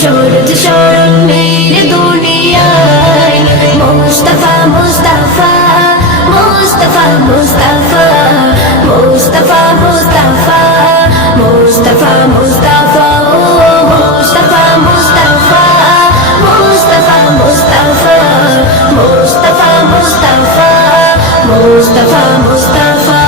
সরজ সরল মেরে দুনিয়ায় মুস্তাফা মুস্তাফা মুস্তাফা মুস্তাফা মুস্তাফা মুস্তাফা মুস্তাফা মুস্তাফা ও মুস্তাফা মুস্তাফা মুস্তাফা মুস্তাফা মুস্তাফা মুস্তাফা মুস্তাফা মুস্তাফা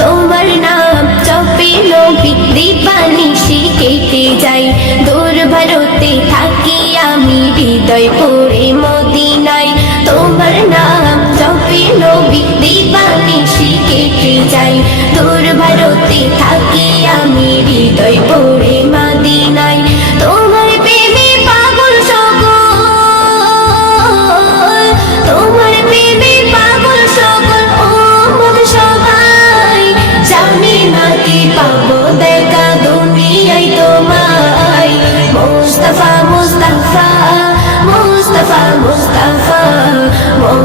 তোমার নাম জপে নবী দীপানিশি কেটে যাই দূর ভারতে থাকি আমি হৃদয় পড়ে মদিনায় তোমার নাম জপে নবী দীপানিশি কেটে যাই দূর ভারতে থাকি আমি হৃদয় পড়ে মদিনায় তোমার প্রেমে পাগল সকল তোমার প্রেমে পাগল সকল উম্মত সবাই জানি না কি পাবো দেখা দুনিয়ায় তোমায় মুস্তাফা মুস্তাফা মুস্তাফা মুস্তাফা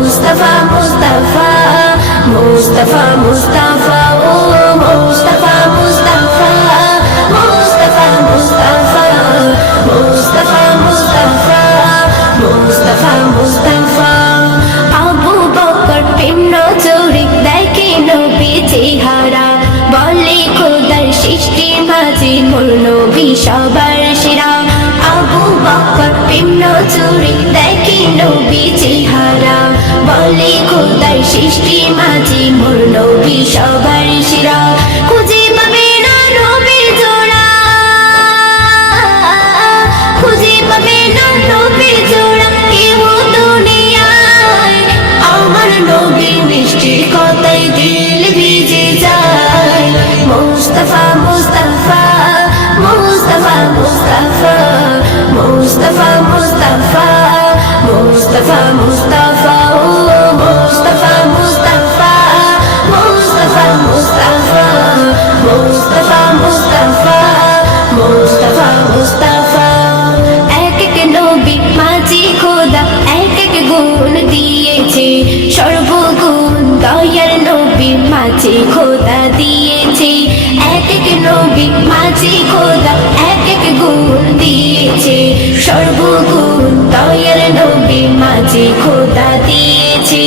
মুস্তাফা মুস্তাফা মুস্তাফা মুস্তাফা ও মুস্তাফা মুস্তাফা মুস্তাফা মুস্তাফা মুস্তাফা মুস্তাফা মুস্তাফা মুস্তাফা আবু বকর প্রেম নজরে দেখে নবী চেহারা বলে খোদার সৃষ্টি মাঝে মোর নবী সবার সেরা আবু বকর প্রেম নজরে দেখে নবী চেহারা বলে খোদার সৃষ্টি মাঝে মোর নবী সবার সেরা খুঁজে পাবে না নবীর জোড়া খুঁজে পাবে না নবীর জোড়া কেউ দুনিয়ায় আমার নবীর মিষ্টি কথায় দিল ভিজে যায় মুস্তাফা মুস্তাফা মুস্তাফা মুস্তাফা মুস্তাফা মুস্তাফা মুস্তাফা মুস্তাফা ও মুস্তাফা মুস্তাফা মুস্তাফা মুস্তাফা মুস্তাফা মুস্তাফা মুস্তাফা মুস্তাফা এক এক নবী মাঝে খোদা এক এক গুণ দিয়েছে সর্বগুণ দয়ার নবী মাঝে খোদা দিয়েছে এক এক নবী মাঝে খোদা এক এক গুণ দিয়েছে সর্বগুণ দয়ার নবী মাঝে খোদা দিয়েছে